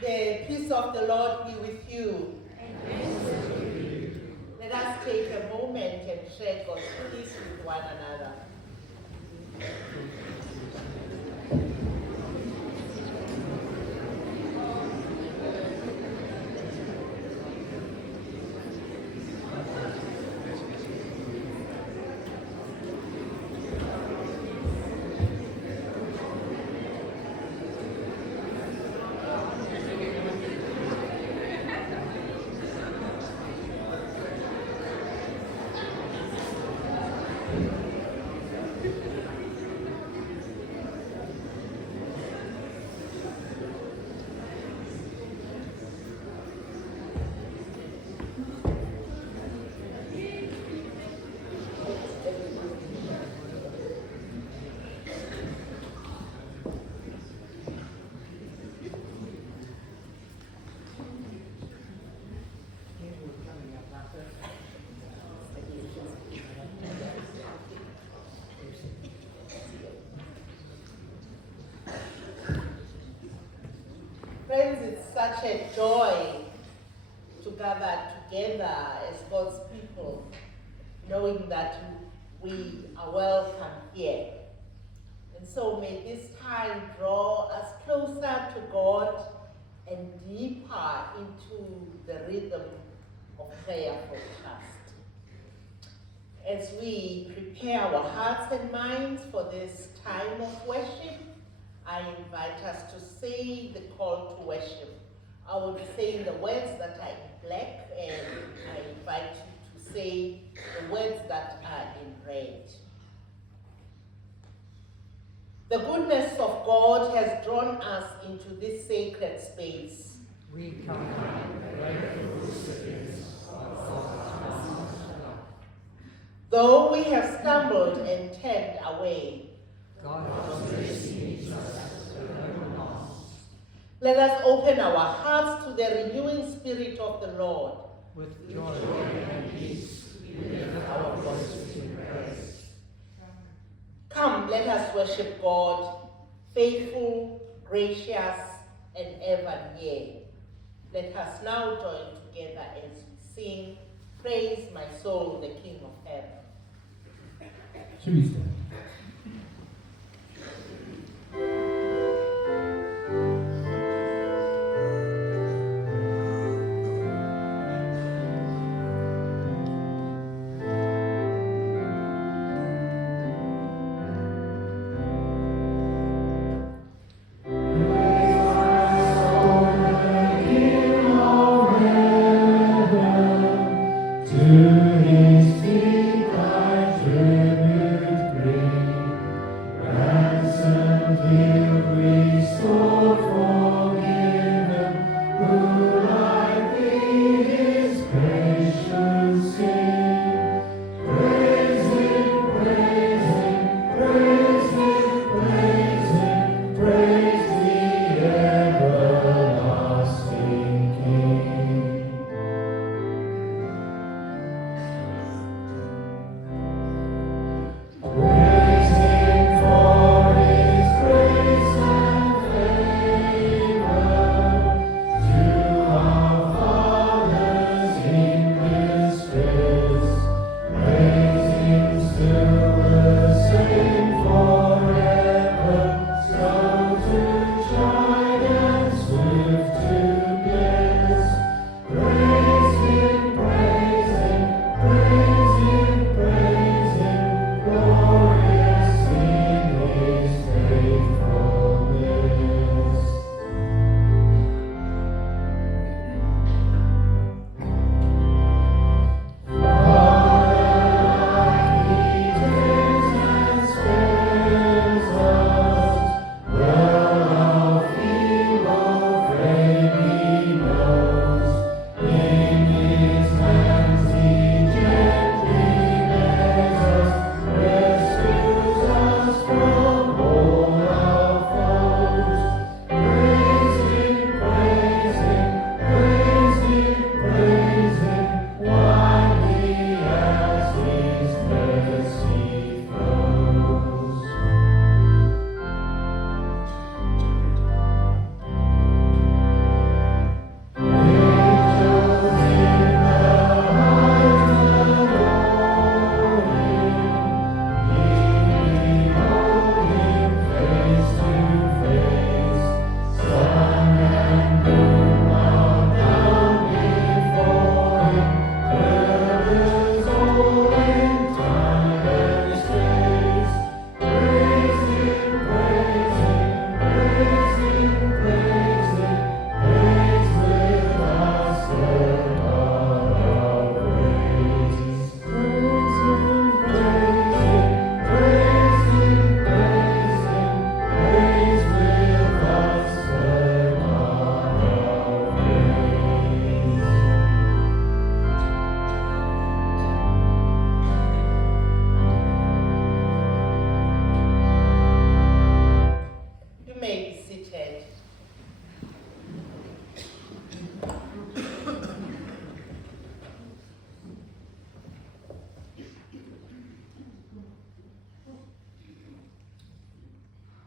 The peace of the Lord be with you. Let us take a moment and share God's peace with one another. such a joy to gather together as God's people, knowing that we are welcome here. And so may this time draw us closer to God and deeper into the rhythm of prayerful trust. As we prepare our hearts and minds for this time of worship, I invite us to say the call to worship. I will be saying the words that are in black, and I invite you to say the words that are in red. The goodness of God has drawn us into this sacred space. We come grateful recipients of God's love. Though we have stumbled and turned away, God has meets us with open arms. Let us open our hearts to the renewing spirit of the Lord. With joy and peace, we lift our voices in praise. Come, let us worship God, faithful, gracious, and ever near. Let us now join together as we sing, Praise my soul, the King of heaven. Should we stand?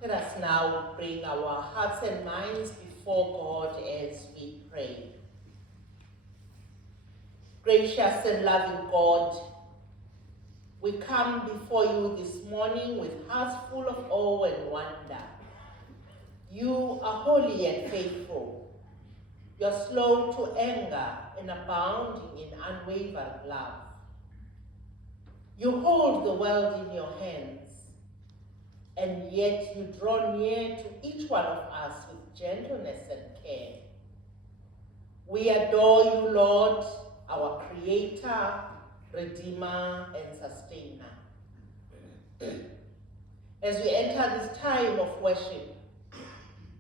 Let us now bring our hearts and minds before God as we Gracious and loving God, we come before you this morning with hearts full of awe and wonder. You are holy and faithful. You're slow to anger and abounding in unwavering love. You hold the world in your hands, and yet you draw near to each one of us with gentleness and care. We adore you, Lord, our Creator, Redeemer, and Sustainer. As we enter this time of worship,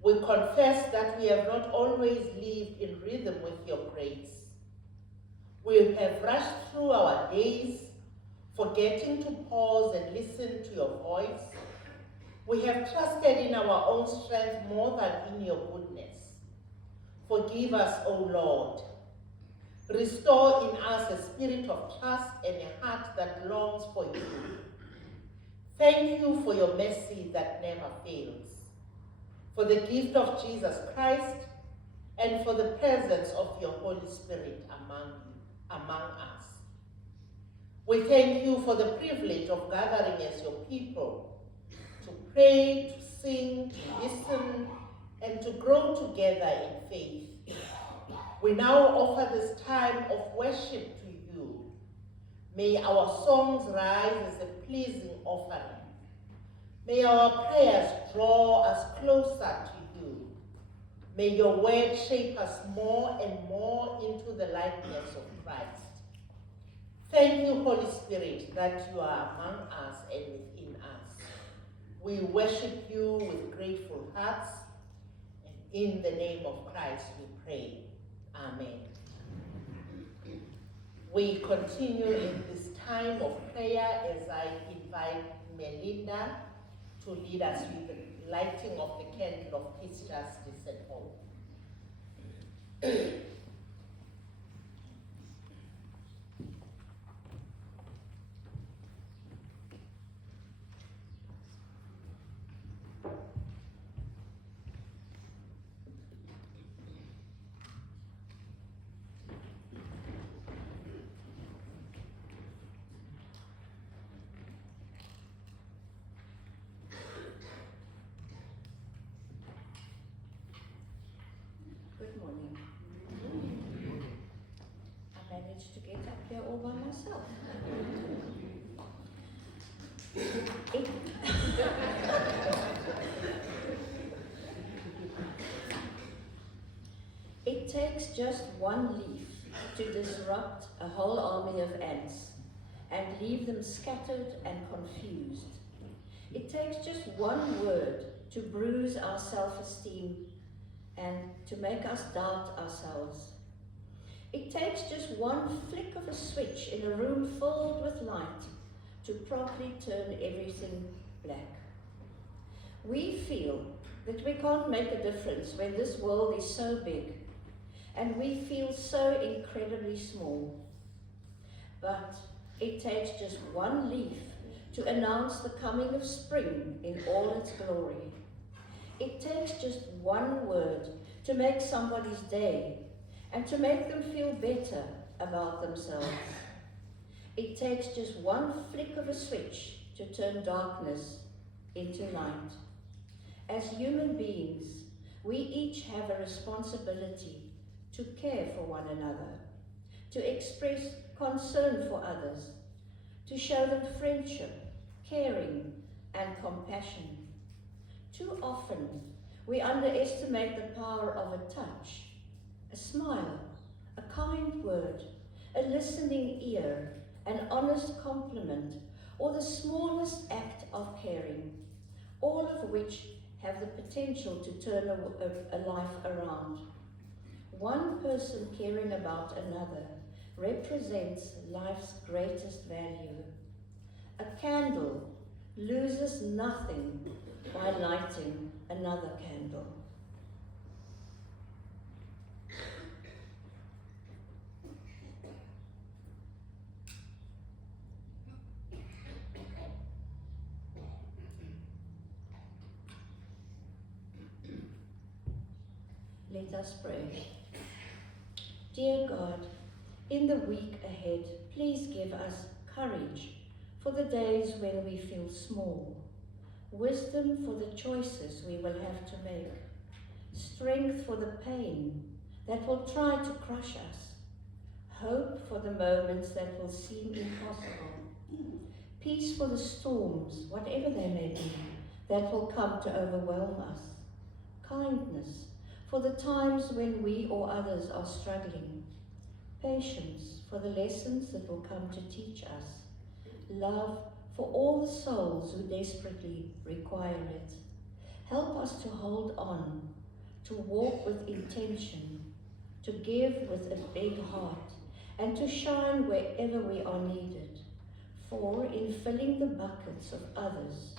we confess that we have not always lived in rhythm with your grace. We have rushed through our days, forgetting to pause and listen to your voice. We have trusted in our own strength more than in your goodness. Forgive us, O Lord. Restore in us a spirit of trust and a heart that longs for you. Thank you for your mercy that never fails, for the gift of Jesus Christ, and for the presence of your Holy Spirit among us. We thank you for the privilege of gathering as your people, to pray, to sing, to listen, and to grow together in faith. We now offer this time of worship to you. May our songs rise as a pleasing offering. May our prayers draw us closer to you. May your word shape us more and more into the likeness of Christ. Thank you, Holy Spirit, that you are among us and within us. We worship you with grateful hearts, and in the name of Christ we pray. Amen. We continue in this time of prayer as I invite Melinda to lead us with the lighting of the candle of peace, justice, and hope. Good morning. I managed to get up here all by myself. It takes just one leaf to disrupt a whole army of ants and leave them scattered and confused. It takes just one word to bruise our self-esteem and to make us doubt ourselves. It takes just one flick of a switch in a room filled with light to promptly turn everything black. We feel that we can't make a difference when this world is so big, and we feel so incredibly small. But it takes just one leaf to announce the coming of spring in all its glory. It takes just one word to make somebody's day and to make them feel better about themselves. It takes just one flick of a switch to turn darkness into light. As human beings, we each have a responsibility to care for one another, to express concern for others, to show them friendship, caring, and compassion. Too often, we underestimate the power of a touch, a smile, a kind word, a listening ear, an honest compliment, or the smallest act of caring, all of which have the potential to turn a life around. One person caring about another represents life's greatest value. A candle loses nothing by lighting another candle. Let us pray. Dear God, In the week ahead, please give us courage for the days when we feel small, wisdom for the choices we will have to make, strength for the pain that will try to crush us, hope for the moments that will seem impossible, peace for the storms, whatever they may be, that will come to overwhelm us, kindness for the times when we or others are struggling, patience for the lessons that will come to teach us, love for all the souls who desperately require it. Help us to hold on, to walk with intention, to give with a big heart, and to shine wherever we are needed. For in filling the buckets of others,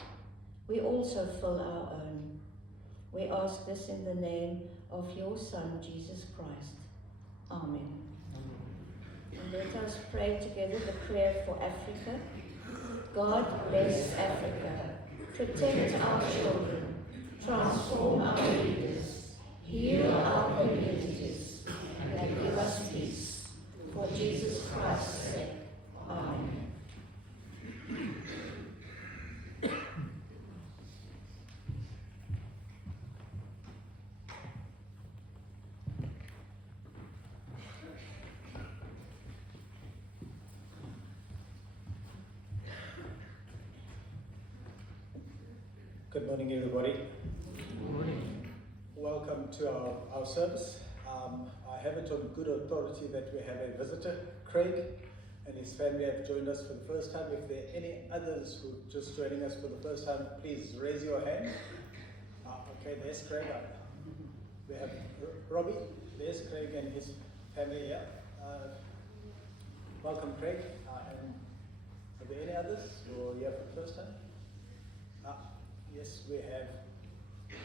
we also fill our own. We ask this in the name of your Son, Jesus Christ. Amen. And let us pray together the prayer for Africa. God bless Africa. Protect our children. Transform our leaders. Heal our communities. And give us peace. For Jesus Christ's sake. Amen. Good morning, everybody. Welcome to our service. I have it on good authority that we have a visitor, Craig, and his family have joined us for the first time. If there are any others who are just joining us for the first time, please raise your hand. Okay, there's Craig. We have Robbie. There's Craig and his family here. Welcome, Craig. And are there any others who are here for the first time? Yes, we have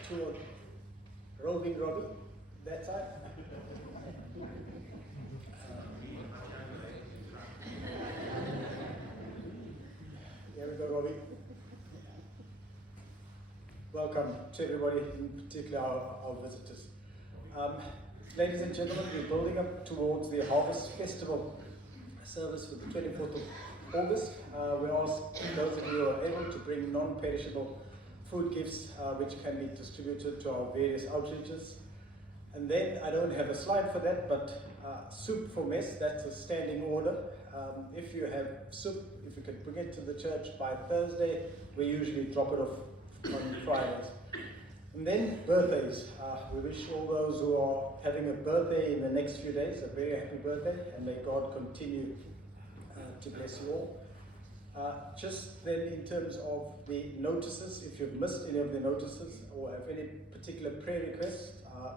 two of roving Robbie, that side. There we go, Robbie. Welcome to everybody, in particular our visitors. Ladies and gentlemen, we're building up towards the Harvest Festival service for the 24th of August. We ask those of you who are able to bring non-perishable food gifts which can be distributed to our various outreaches. And then, I don't have a slide for that, but soup for mess, that's a standing order. If you have soup, if you can bring it to the church by Thursday, we usually drop it off on Fridays. And then birthdays. We wish all those who are having a birthday in the next few days a very happy birthday, and may God continue to bless you all. Just then, in terms of the notices, if you've missed any of the notices or have any particular prayer requests,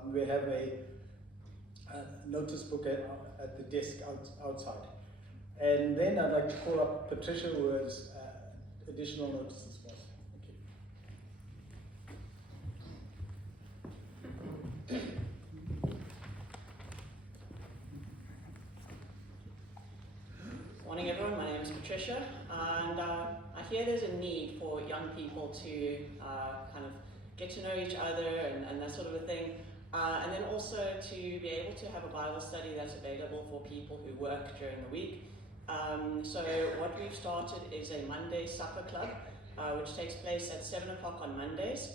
we have a notice book at the desk outside. And then I'd like to call up Patricia, who has additional notices for us. Thank you. Morning everyone, my name is Patricia, and I hear there's a need for young people to kind of get to know each other and that sort of a thing, and then also to be able to have a Bible study that's available for people who work during the week. So what we've started is a Monday supper club, which takes place at 7 o'clock on Mondays,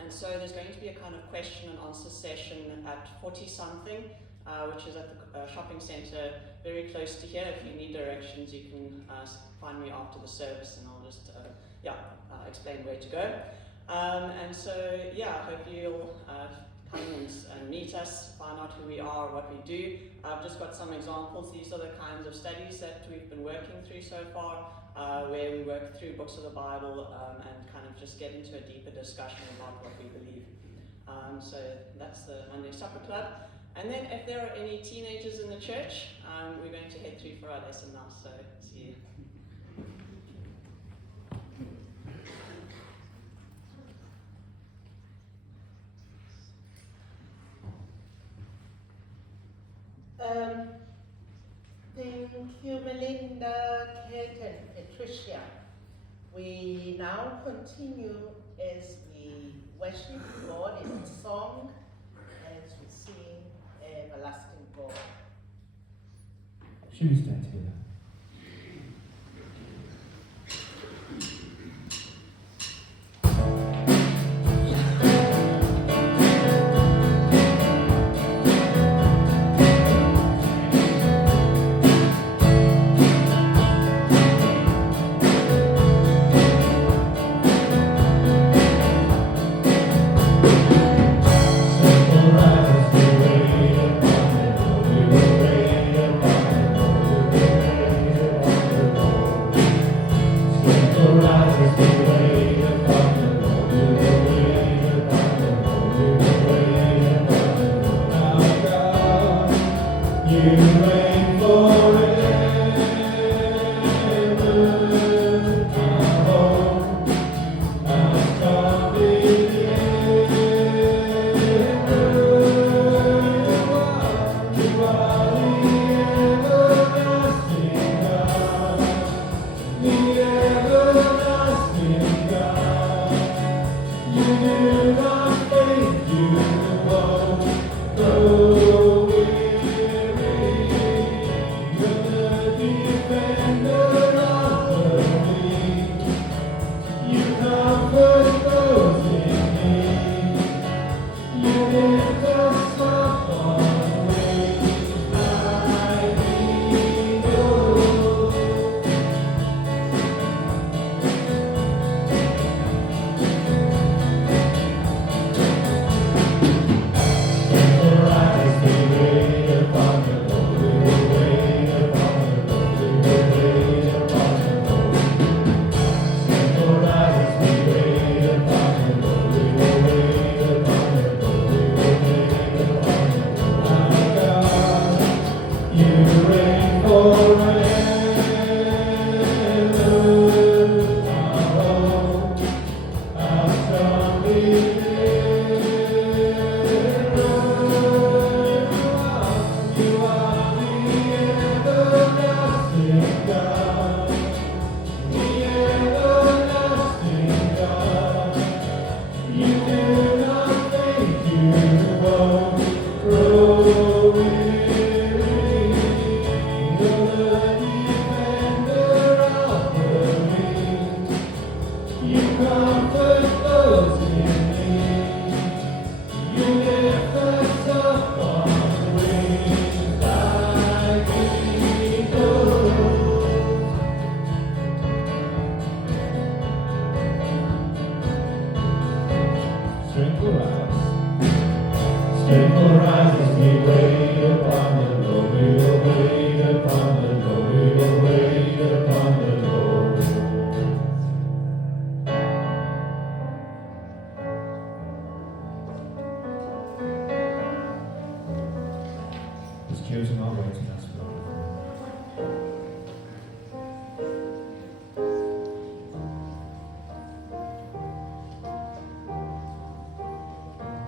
and so there's going to be a kind of question and answer session at 40 something, which is at the shopping centre very close to here. If you need directions, you can find me after the service and I'll just explain where to go. And so I hope you'll come and meet us, find out who we are, what we do. I've just got some examples. These are the kinds of studies that we've been working through so far, where we work through books of the Bible and kind of just get into a deeper discussion about what we believe. So that's the Monday Supper Club. And then if there are any teenagers in the church, we're going to head through for our lesson now, so see you. Thank you, Melinda, Kate, and Patricia. We now continue as we worship God in song, as we sing Everlasting God. Should we stand together?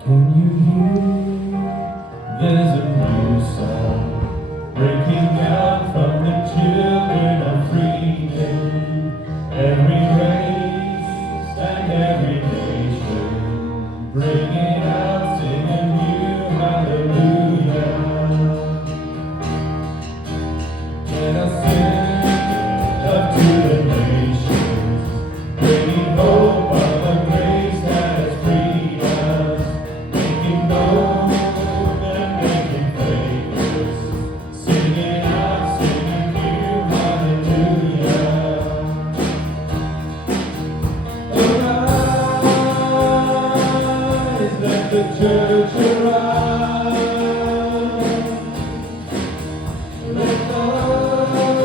Can you hear? There's a new song breaking out from the children of freedom. Every race and every nation, bring it out, sing a new hallelujah. Let us sing up to the nations, bringing hope of a grace that has freed us, making known and making famous, singing out, singing new hallelujah. Arise, let the church arise, let us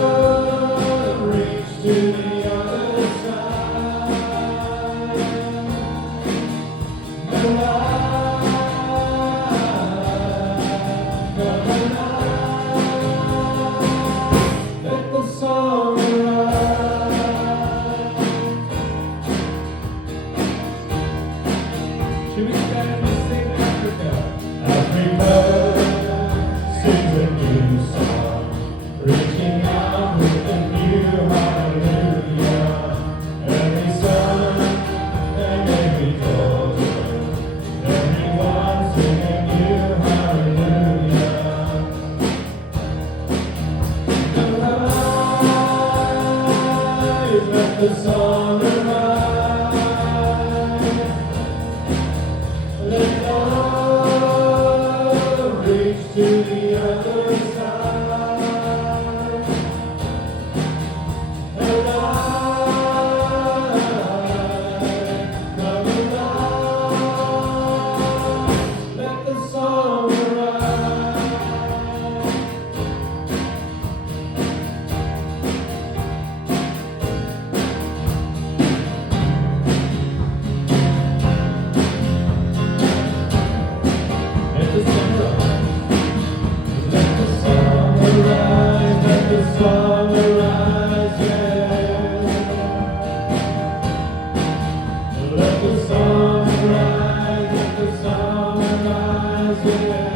the song arise. Let love reach to the other side. And come alive. Let the song arise. Let the sun rise. Let the sun arise. Let the sun arise. Yeah. Let the sun arise. Let the sun arise. Yeah.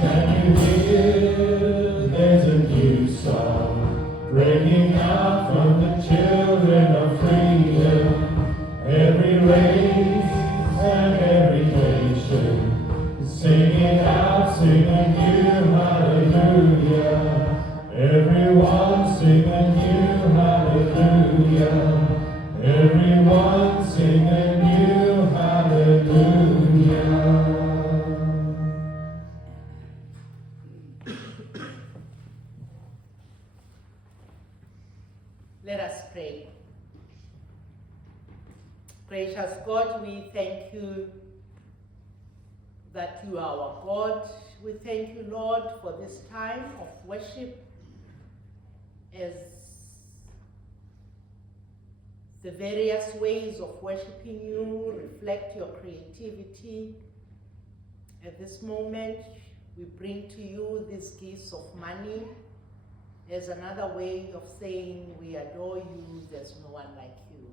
Can you hear? There's a new song breaking out from the children of freedom. Every race and every nation, singing out, singing you hallelujah. Everyone sing a new hallelujah. Everyone sing a new hallelujah. Let us pray. Gracious God, we thank you that you are our God. We thank you, Lord, for this time of worship as the various ways of worshiping you reflect your creativity. At this moment, we bring to you these gifts of money as another way of saying we adore you, there's no one like you.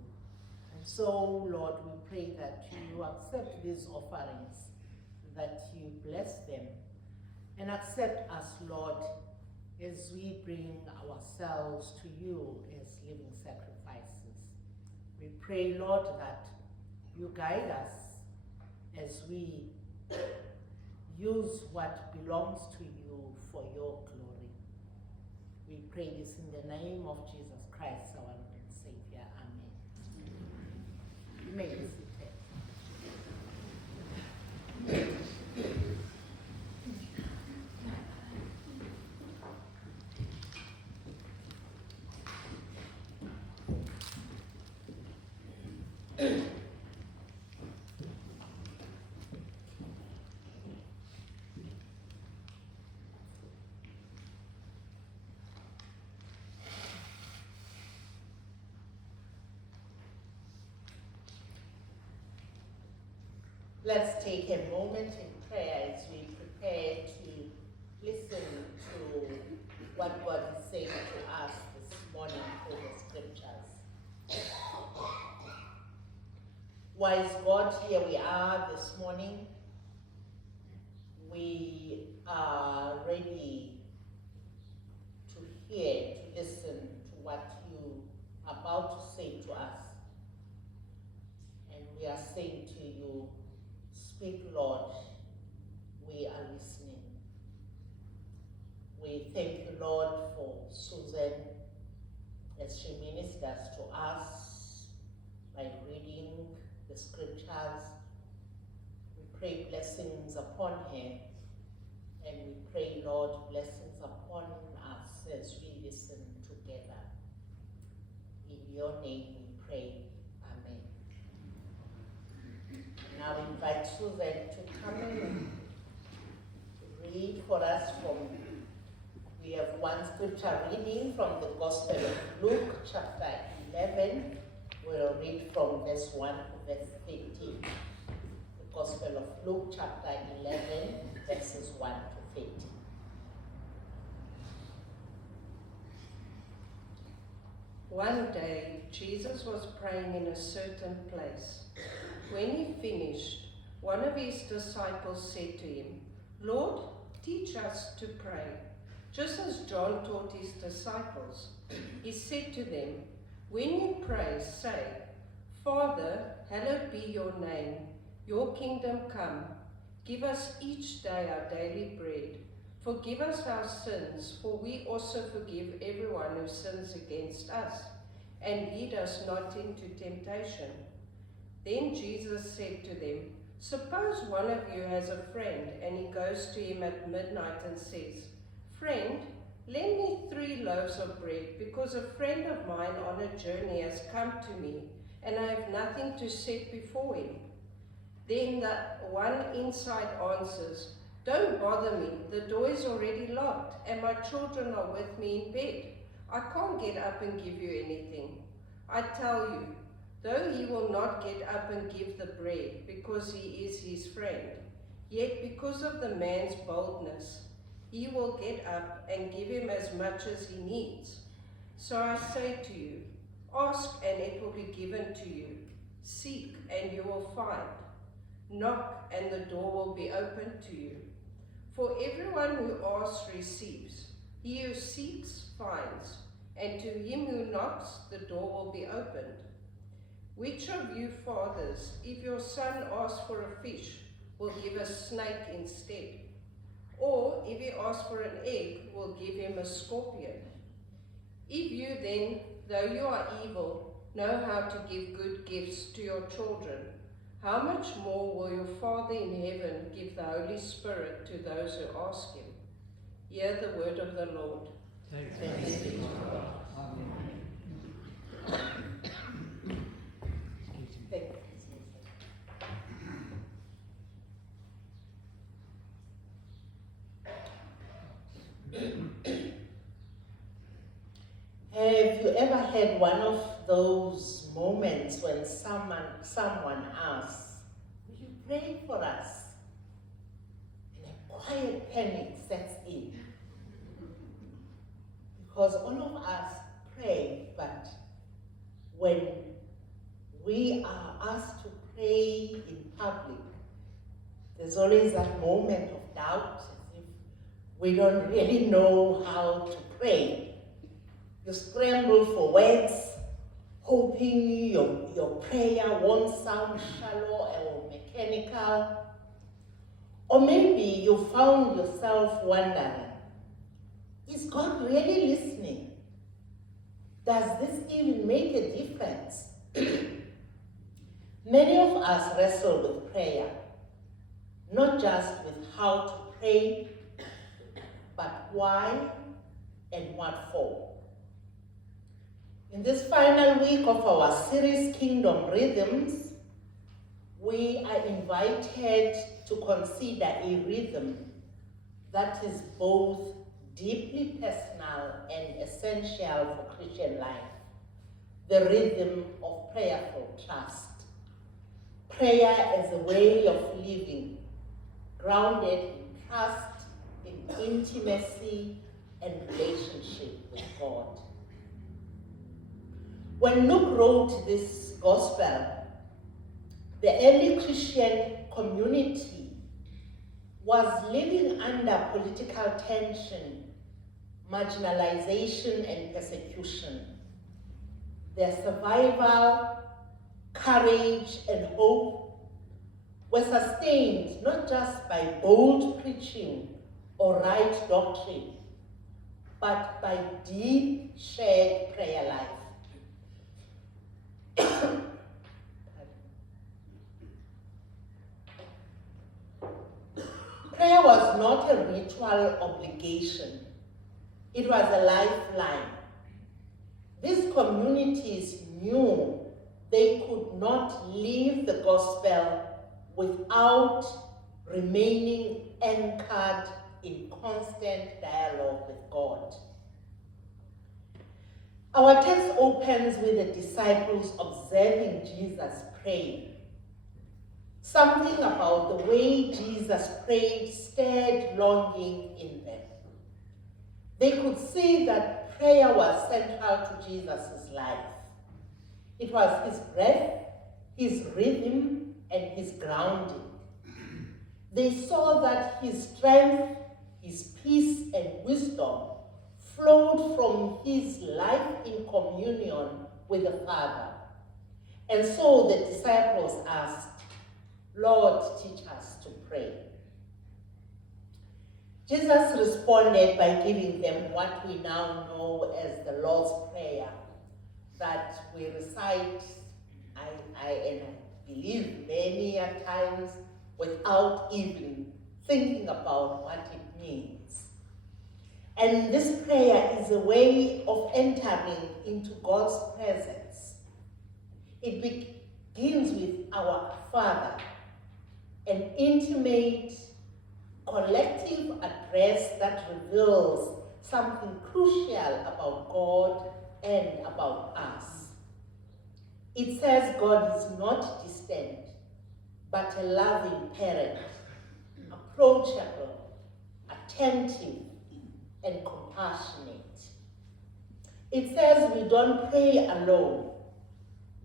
And so, Lord, we pray that you accept these offerings, that you bless them, and accept us, Lord, as we bring ourselves to you as living sacrifices. We pray, Lord, that you guide us as we use what belongs to you for your glory. We pray this in the name of Jesus Christ, our Lord and Savior. Amen. You may be seated. Let's take a moment in prayer as we prepare to listen to what God is saying to us this morning through the scriptures. Wise God, here we are this morning. We are ready to hear, to listen to what you are about to say to us. And we are saying to you, speak, Lord, we are listening. We thank you, Lord, for Susan as she ministers to us by reading the scriptures. We pray blessings upon her, and we pray, Lord, blessings upon us as we listen together. In your name we pray. Amen. Now I invite Susan to come in and read for us we have one scripture reading from the Gospel of Luke, chapter 11. We'll read from verse 1 to verse 13. The Gospel of Luke, chapter 11, verses 1 to 13. One day, Jesus was praying in a certain place. When he finished, one of his disciples said to him, "Lord, teach us to pray, just as John taught his disciples." He said to them, "When you pray, say, 'Father, hallowed be your name, your kingdom come. Give us each day our daily bread. Forgive us our sins, for we also forgive everyone who sins against us. And lead us not into temptation. Then Jesus said to them, suppose one of you has a friend, and he goes to him at midnight and says, friend, lend me 3 loaves of bread, because a friend of mine on a journey has come to me, and I have nothing to set before him. Then the one inside answers, don't bother me, the door is already locked, and my children are with me in bed. I can't get up and give you anything. I tell you, though he will not get up and give the bread, because he is his friend, yet because of the man's boldness, he will get up and give him as much as he needs. So I say to you, ask and it will be given to you. Seek and you will find. Knock and the door will be opened to you. For everyone who asks receives, he who seeks finds, and to him who knocks the door will be opened. Which of you fathers, if your son asks for a fish, will give a snake instead? Or if he asks for an egg, will give him a scorpion? If you then, though you are evil, know how to give good gifts to your children, how much more will your Father in heaven give the Holy Spirit to those who ask him? Hear the word of the Lord. Thanks be to God. Have you ever had one of those moments when someone asks, will you pray for us? And a quiet panic sets in. Because all of us pray, but when we are asked to pray in public, there's always that moment of doubt, as if we don't really know how to pray. You scramble for words, hoping your prayer won't sound shallow or mechanical. Or maybe you found yourself wondering, is God really listening? Does this even make a difference? Many of us wrestle with prayer, not just with how to pray, but why and what for. In this final week of our series, Kingdom Rhythms, we are invited to consider a rhythm that is both deeply personal and essential for Christian life, the rhythm of prayerful trust. Prayer as a way of living, grounded in trust, in intimacy, and relationship with God. When Luke wrote this gospel, the early Christian community was living under political tension, marginalization, and persecution. Their survival, courage, and hope were sustained not just by bold preaching or right doctrine, but by deep shared prayer life. Prayer was not a ritual obligation. It was a lifeline. These communities knew they could not live the gospel without remaining anchored in constant dialogue with God. Our text opens with the disciples observing Jesus pray. Something about the way Jesus prayed stirred longing in them. They could see that prayer was central to Jesus' life. It was his breath, his rhythm, and his grounding. They saw that his strength, his peace, and wisdom flowed from his life in communion with the Father. And so the disciples asked, Lord, teach us to pray. Jesus responded by giving them what we now know as the Lord's Prayer that we recite, I believe many a times without even thinking about what it means. And this prayer is a way of entering into God's presence. It begins with our Father, an intimate, collective address that reveals something crucial about God and about us. It says God is not distant, but a loving parent, approachable, attentive, and compassionate. It says we don't pray alone.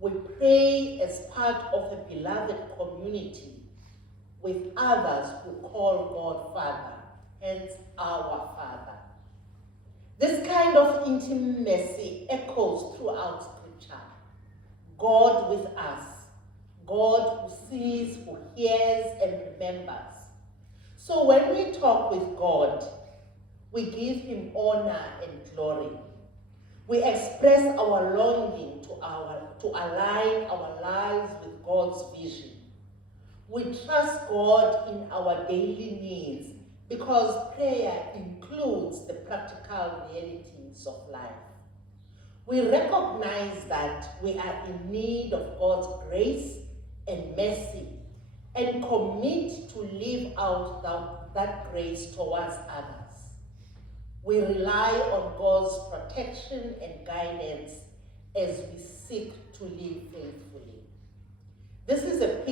We pray as part of a beloved community with others who call God Father, hence our Father. This kind of intimacy echoes throughout Scripture. God with us, God who sees, who hears, and remembers. So when we talk with God, we give him honor and glory. We express our longing to align our lives with God's vision. We trust God in our daily needs because prayer includes the practical realities of life. We recognize that we are in need of God's grace and mercy and commit to live out that grace towards others. We rely on God's protection and guidance as we seek to live faithfully. This is a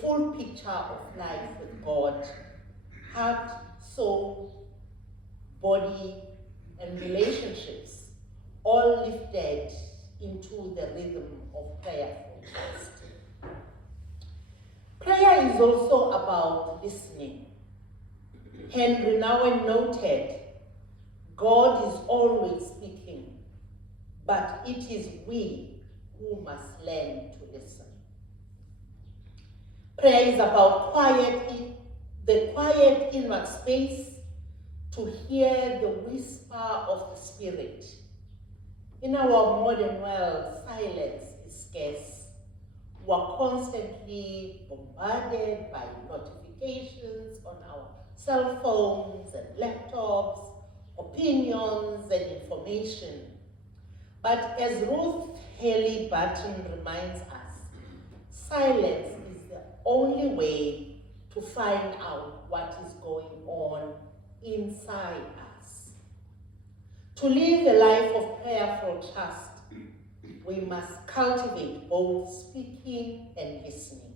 full picture of life with God, heart, soul, body, and relationships, all lifted into the rhythm of prayerful trust. Prayer is also about listening. Henry Nouwen noted, God is always speaking, but it is we who must learn to listen. Prayer is about the quiet inward space to hear the whisper of the Spirit. In our modern world, silence is scarce. We are constantly bombarded by notifications on our cell phones and laptops, opinions and information. But as Ruth Haley Barton reminds us, silence is the only way to find out what is going on inside us. To live a life of prayerful trust, we must cultivate both speaking and listening.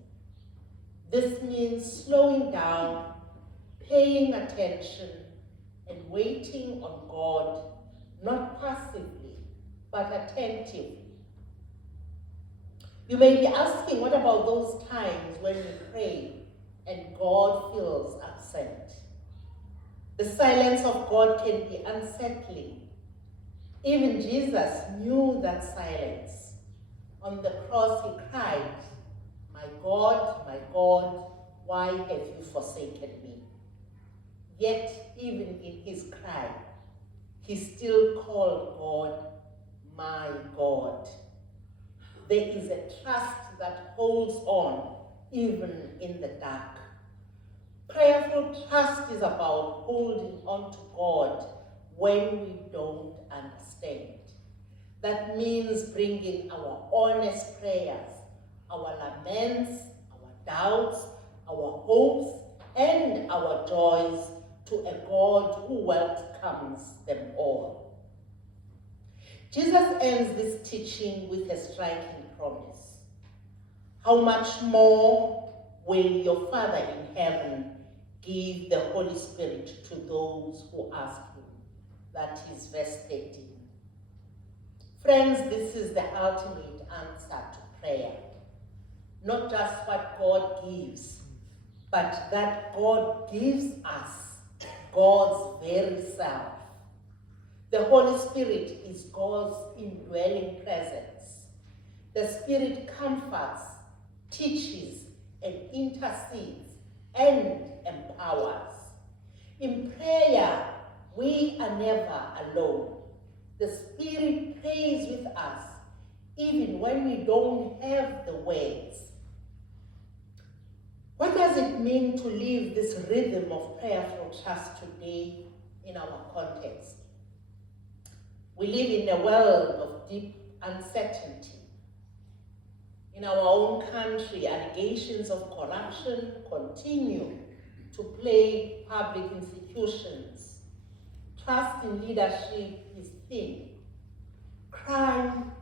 This means slowing down, paying attention, and waiting on God, not passively, but attentively. You may be asking, what about those times when we pray and God feels absent? The silence of God can be unsettling. Even Jesus knew that silence. On the cross he cried, my God, why have you forsaken me? Yet even in his cry, he still called God, my God. There is a trust that holds on even in the dark. Prayerful trust is about holding on to God when we don't understand. That means bringing our honest prayers, our laments, our doubts, our hopes, and our joys to a God who welcomes them all. Jesus ends this teaching with a striking promise. How much more will your Father in heaven give the Holy Spirit to those who ask him? That is verse 13. Friends, this is the ultimate answer to prayer. Not just what God gives, but that God gives us God's very self. The Holy Spirit is God's indwelling presence. The Spirit comforts, teaches, and intercedes, and empowers. In prayer, we are never alone. The Spirit prays with us, even when we don't have the words. What does it mean to live this rhythm of prayerful trust today in our context? We live in a world of deep uncertainty. In our own country, allegations of corruption continue to plague public institutions. Trust in leadership is thin. Crime,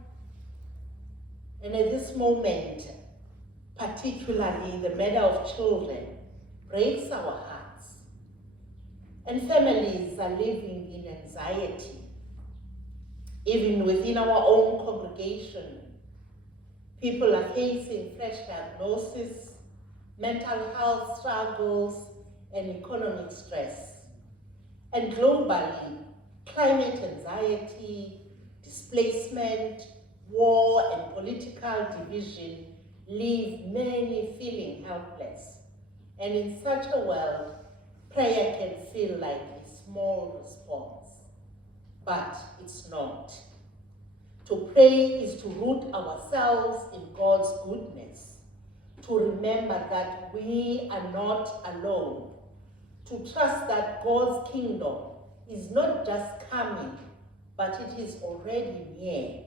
and at this moment, particularly the murder of children, breaks our hearts. And families are living in anxiety. Even within our own congregation, people are facing fresh diagnoses, mental health struggles, and economic stress. And globally, climate anxiety, displacement, war, and political division leave many feeling helpless. And in such a world, prayer can feel like a small response. But it's not. To pray is to root ourselves in God's goodness, to remember that we are not alone, to trust that God's kingdom is not just coming, but it is already near.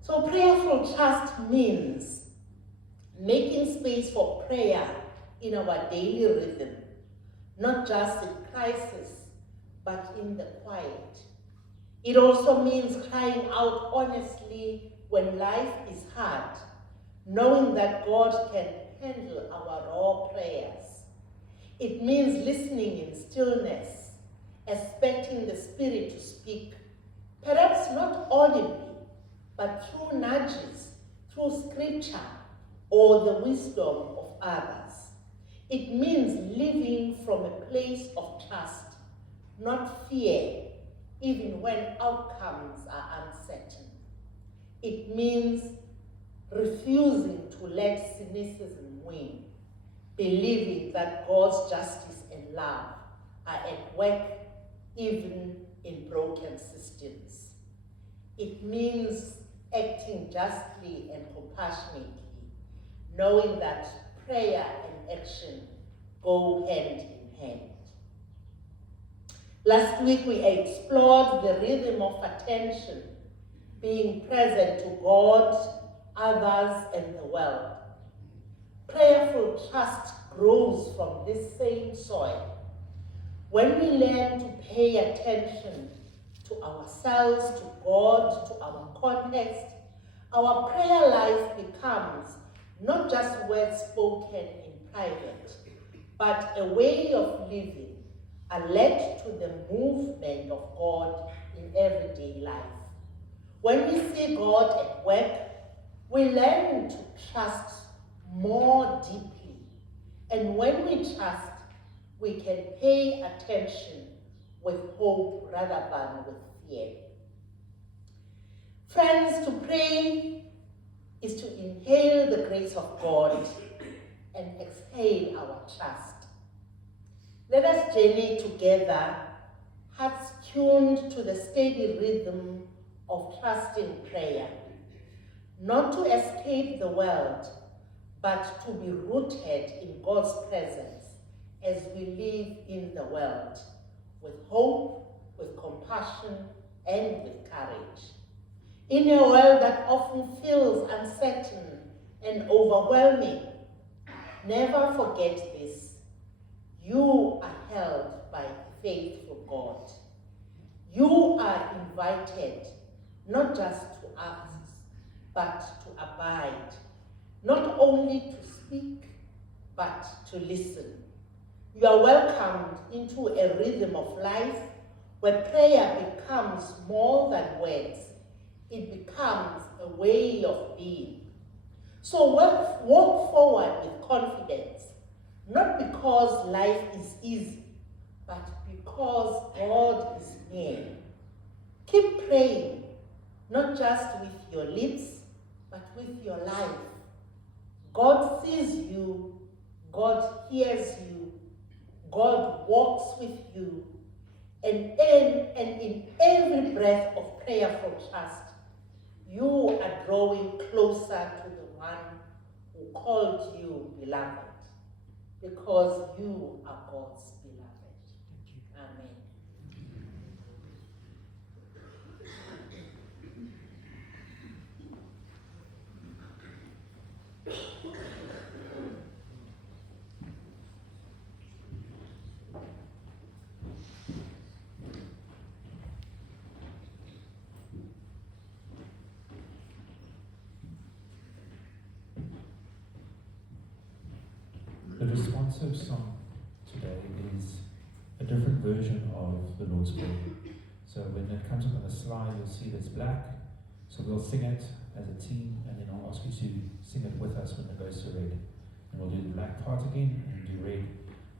So prayerful trust means making space for prayer in our daily rhythm, not just in crisis, but in the quiet. It also means crying out honestly when life is hard, knowing that God can handle our raw prayers. It means listening in stillness, expecting the Spirit to speak, perhaps not audibly, but through nudges, through scripture, or the wisdom of others. It means living from a place of trust, not fear, even when outcomes are uncertain. It means refusing to let cynicism win, believing that God's justice and love are at work even in broken systems. It means acting justly and compassionately, knowing that prayer and action go hand in hand. Last week we explored the rhythm of attention, being present to God, others, and the world. Prayerful trust grows from this same soil. When we learn to pay attention to ourselves, to God, to our context, our prayer life becomes not just words spoken in private, but a way of living, alert to the movement of God in everyday life. When we see God at work, we learn to trust more deeply. And when we trust, we can pay attention with hope rather than with fear. Friends, to pray is to inhale the grace of God and exhale our trust. Let us journey together, hearts tuned to the steady rhythm of trusting prayer, not to escape the world, but to be rooted in God's presence as we live in the world, with hope, with compassion, and with courage. In a world that often feels uncertain and overwhelming, never forget this. You are held by a faithful God. You are invited not just to ask, but to abide, not only to speak, but to listen. You are welcomed into a rhythm of life where prayer becomes more than words. It becomes a way of being. So walk forward with confidence, not because life is easy, but because God is near. Keep praying, not just with your lips, but with your life. God sees you, God hears you, God walks with you, and in every breath of prayerful trust, you are drawing closer to the one who called you beloved, because you are God's beloved. Amen. The responsive song today is a different version of the Lord's Prayer. So when it comes up on the slide, you'll see that it's black. So we'll sing it as a team, and then I'll ask you to sing it with us when it goes to red. And we'll do the black part again, and do red,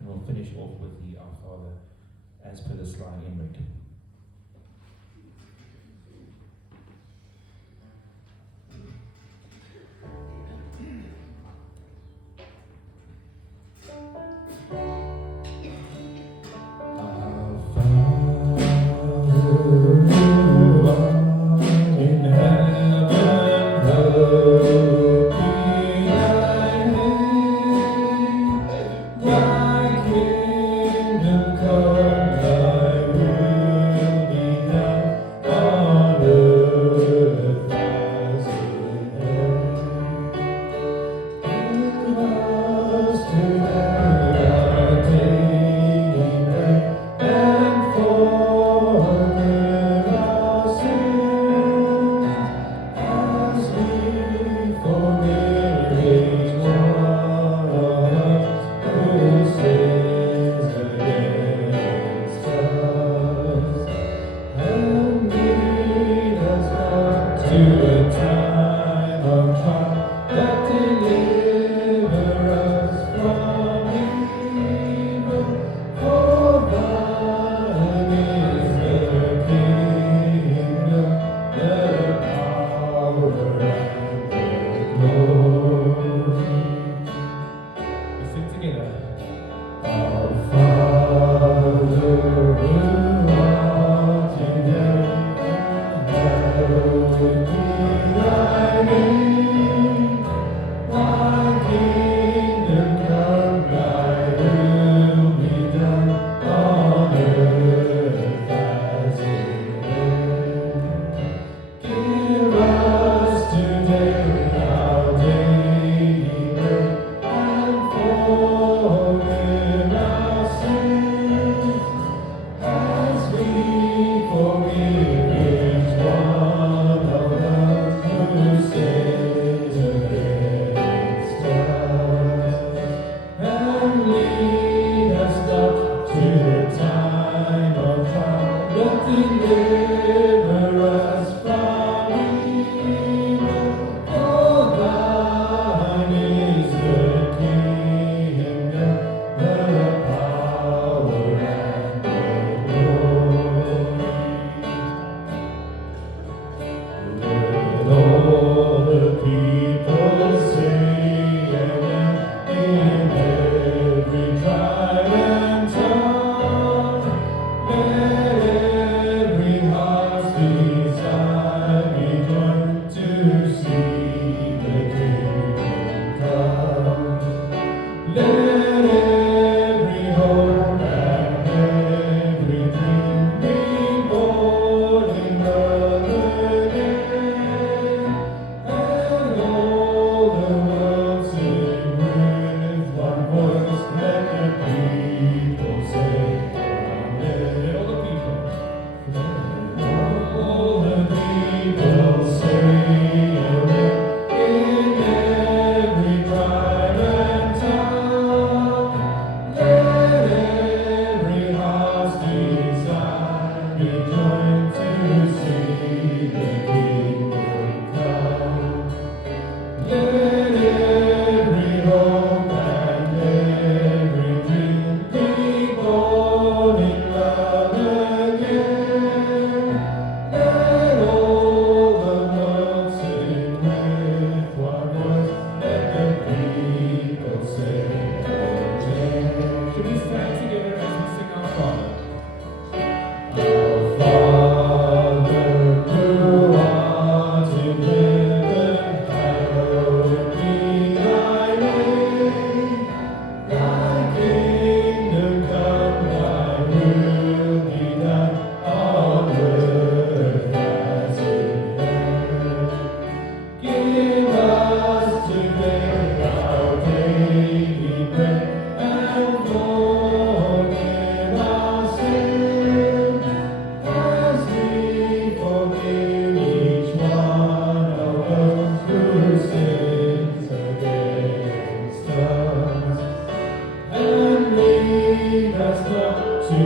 and we'll finish off with the Our Father as per the slide in red. Thy kingdom come, thy will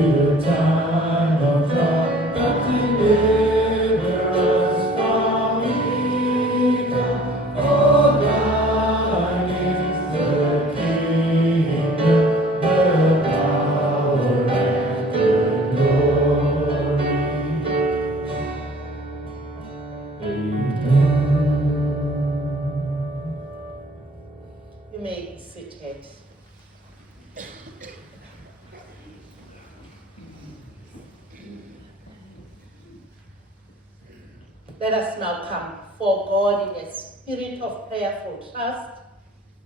the time of trial, but deliver us from evil. For thine is the kingdom, the power, and the glory. Amen. You may be seated. Let us now come before God in a spirit of prayerful trust,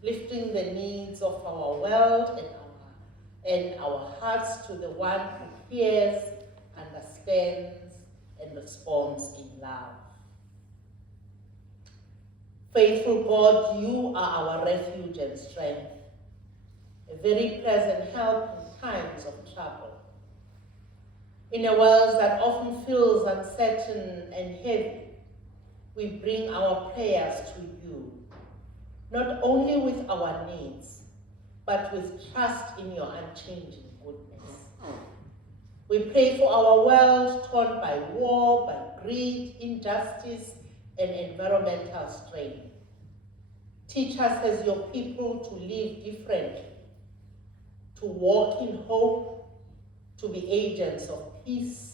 lifting the needs of our world and our hearts to the one who hears, understands, and responds in love. Faithful God, you are our refuge and strength, a very present help in times of trouble. In a world that often feels uncertain and heavy, we bring our prayers to you, not only with our needs, but with trust in your unchanging goodness. We pray for our world torn by war, by greed, injustice, and environmental strain. Teach us as your people to live differently, to walk in hope, to be agents of peace,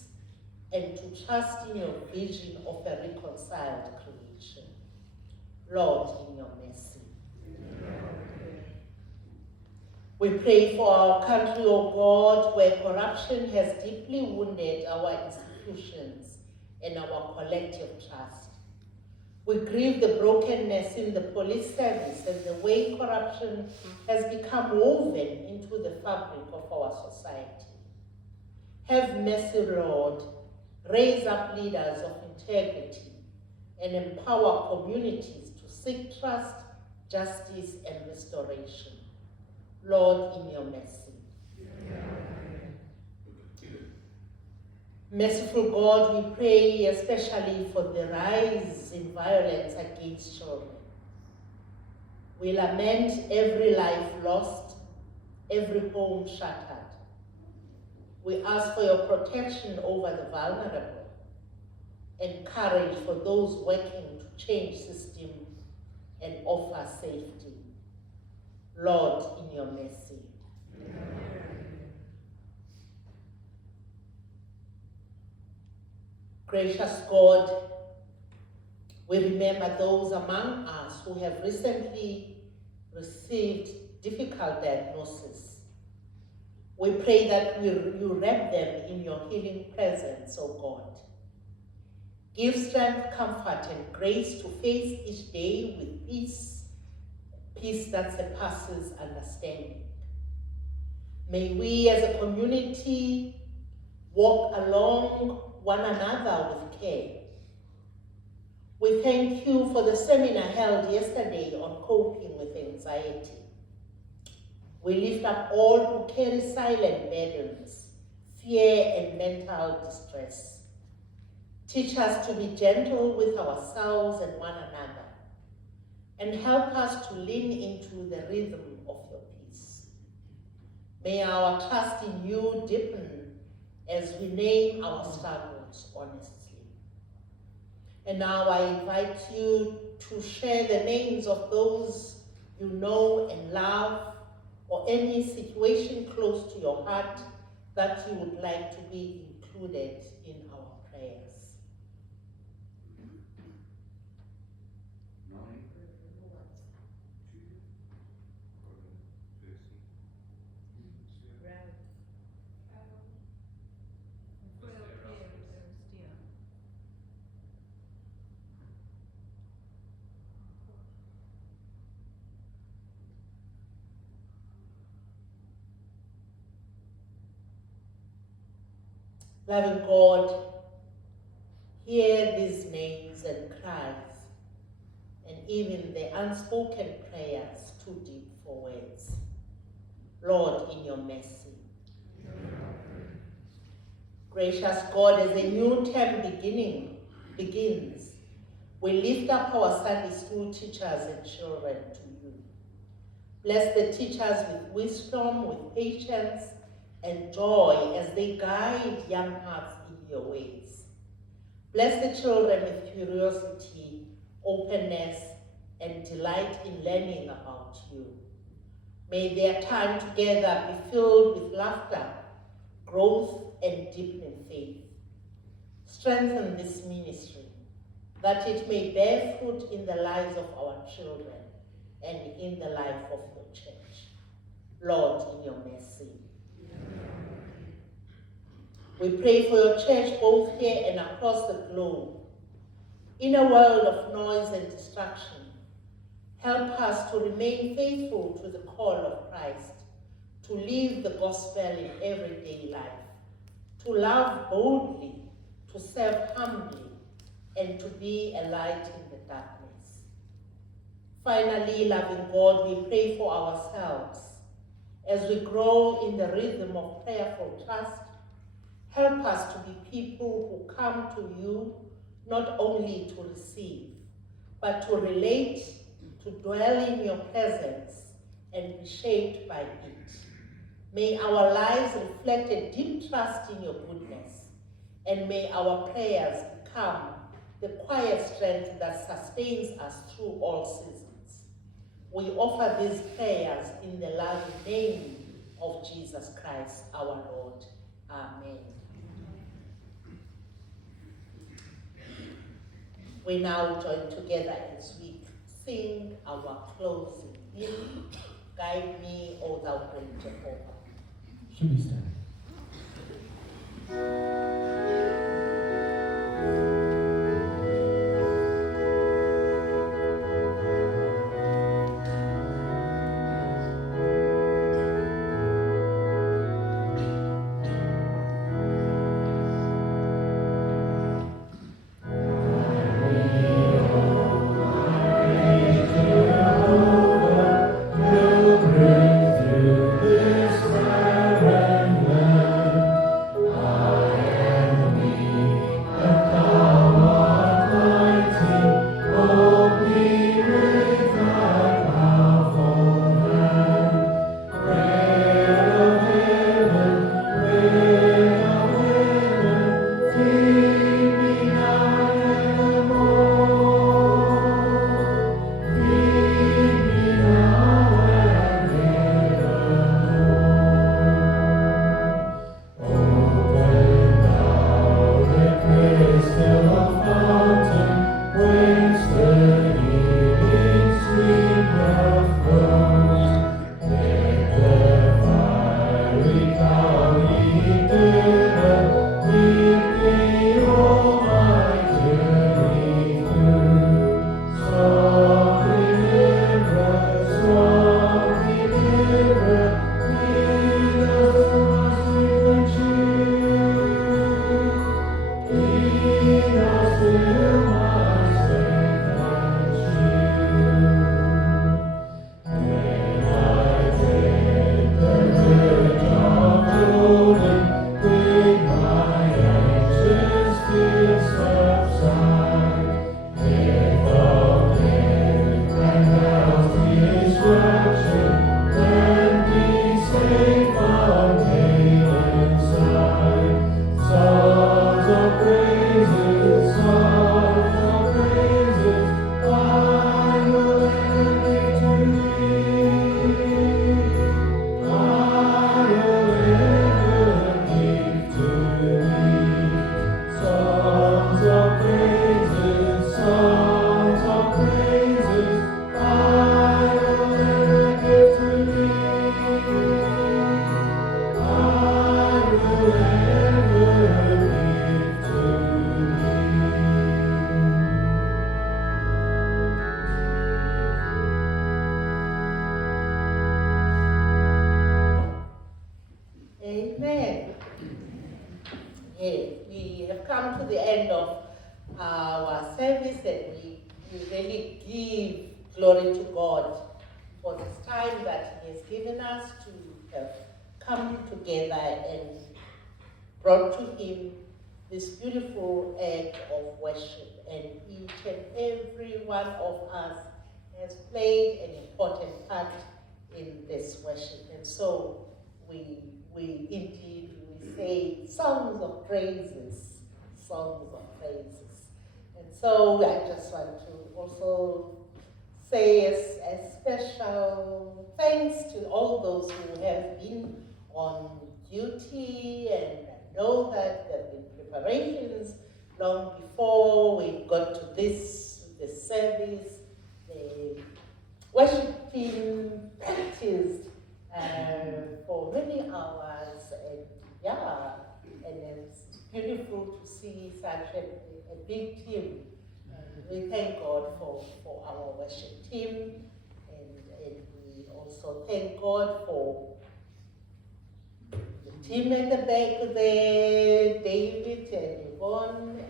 and to trust in your vision of a reconciled creation. Lord, in your mercy. We pray for our country, O God, where corruption has deeply wounded our institutions and our collective trust. We grieve the brokenness in the police service and the way corruption has become woven into the fabric of our society. Have mercy, Lord. Raise up leaders of integrity and empower communities to seek trust, justice, and restoration. Lord, in your mercy. Merciful God, we pray especially for the rise in violence against children. We lament every life lost, every home shattered. We ask for your protection over the vulnerable and courage for those working to change system and offer safety. Lord, in your mercy. Gracious God, we remember those among us who have recently received difficult diagnoses. We pray that you wrap them in your healing presence, O God. Give strength, comfort, and grace to face each day with peace, peace that surpasses understanding. May we as a community walk along one another with care. We thank you for the seminar held yesterday on coping with anxiety. We lift up all who carry silent burdens, fear, and mental distress. Teach us to be gentle with ourselves and one another, and help us to lean into the rhythm of your peace. May our trust in you deepen as we name our struggles honestly. And now I invite you to share the names of those you know and love, or any situation close to your heart that you would like to be included in our prayers. Loving God, hear these names and cries, and even the unspoken prayers too deep for words. Lord, in your mercy. Gracious God, as a new term begins, we lift up our Sunday school teachers and children to you. Bless the teachers with wisdom, with patience, and joy as they guide young hearts in your ways. Bless the children with curiosity, openness, and delight in learning about you. May their time together be filled with laughter, growth, and deepening faith. Strengthen this ministry, that it may bear fruit in the lives of our children and in the life of your church. Lord, in your mercy. We pray for your church both here and across the globe. In a world of noise and distraction, help us to remain faithful to the call of Christ, to live the gospel in everyday life, to love boldly, to serve humbly, and to be a light in the darkness. Finally, loving God, we pray for ourselves. As we grow in the rhythm of prayerful trust, help us to be people who come to you not only to receive, but to relate, to dwell in your presence, and be shaped by it. May our lives reflect a deep trust in your goodness, and may our prayers become the quiet strength that sustains us through all seasons. We offer these prayers in the loving name of Jesus Christ, our Lord. Amen. We now join together as we sing our closing hymn, Guide Me, O Thou Great Jehovah. Should we stand? Amen. Yes, we have come to the end of our service, and we really give glory to God for this time that He has given us to have come together and brought to Him this beautiful act of worship. And each and every one of us has played an important part in this worship. And so we we indeed we say songs of praises, songs of praises. And so I just want to also say a special thanks to all those who have been on duty, and I know that there have been preparations long before we got to this service. The worship team practiced for many hours, and yeah, and it's beautiful to see such a big team. We thank God for our worship team, and we also thank God for the team at the back there, David and Yvonne,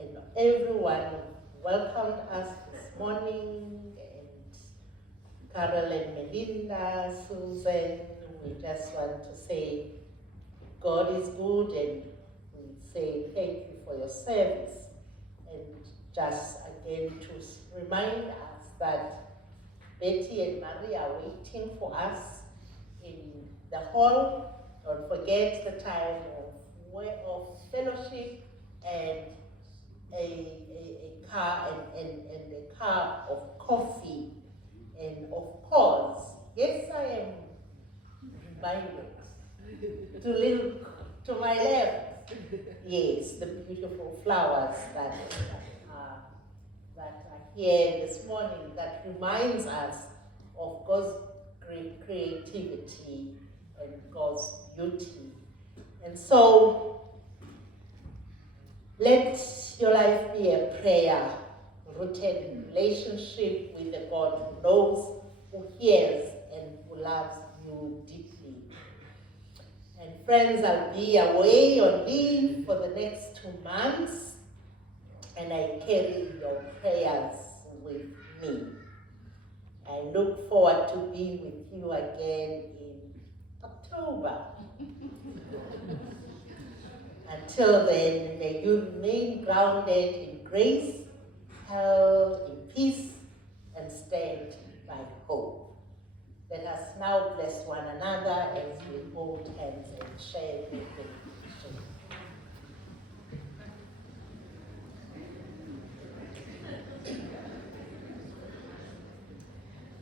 and everyone who welcomed us this morning, and Carol and Melinda, Susan. We just want to say God is good, and we say thank you for your service. And just again to remind us that Betty and Marie are waiting for us in the hall. Don't forget the time of fellowship and a car and a cup of coffee. And of course, yes, I am reminded to look to my left. Yes, the beautiful flowers that are here this morning, that reminds us of God's great creativity and God's beauty. And so, let your life be a prayer rooted in relationship with the God who knows, who hears, and who loves you deeply. And friends, I'll be away on leave for the next 2 months, and I carry your prayers with me. I look forward to being with you again in October. Until then, may you remain grounded in grace, held in peace, and stand by hope. Let us now bless one another as we hold hands and share the benediction.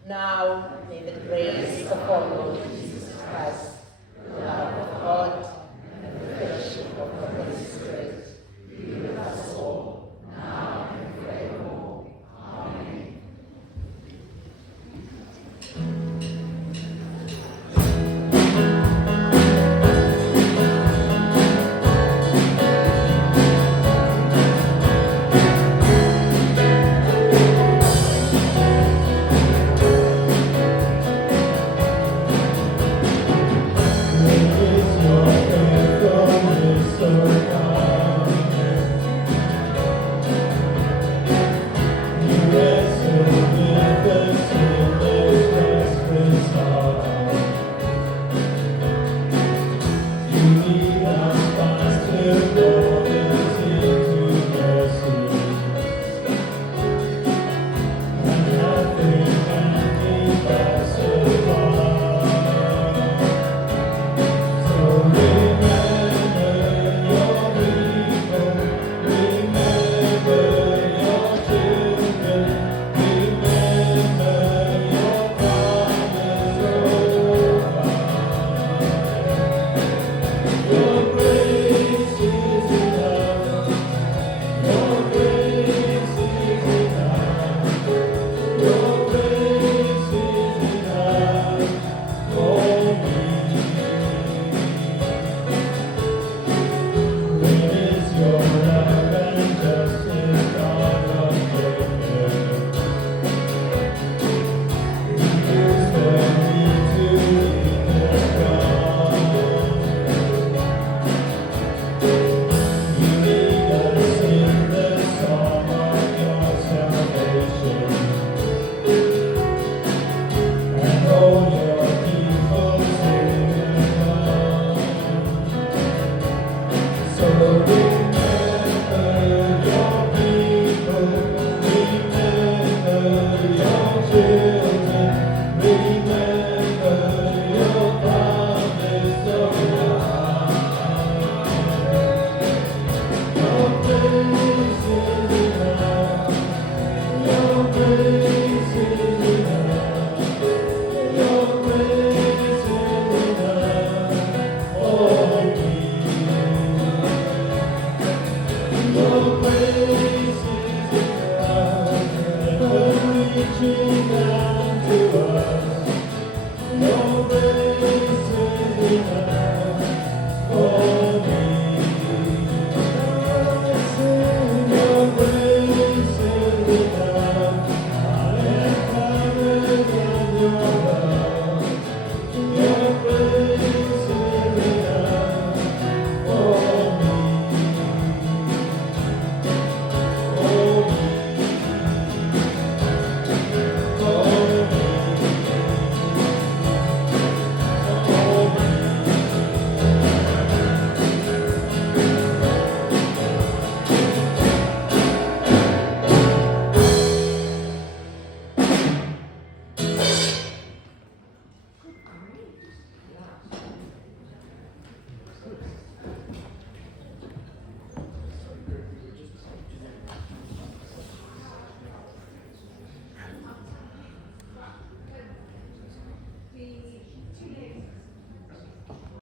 Now, may the grace of our Lord